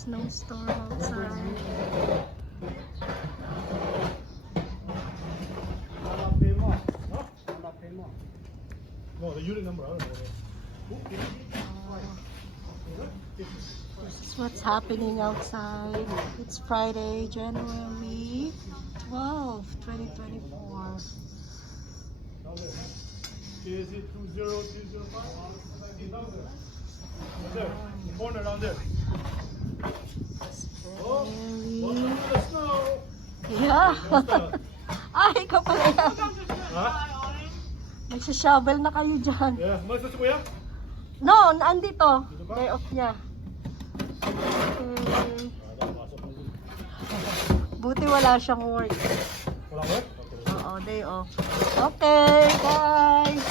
snowstorm outside. No, the unit number, I don't know. This is what's happening outside. It's Friday, January 12, 2024. Is it 20305? There, the corner down there. Oh, welcome to the snow. Yeah. Ay, ikaw pala yan. Ha? Nagsha-shovel na kayo dyan. Yeah, mas sa kuya? No, andito. Day off niya. Okay. Buti wala siyang work. Wala work? Oo, day off. Okay, guys.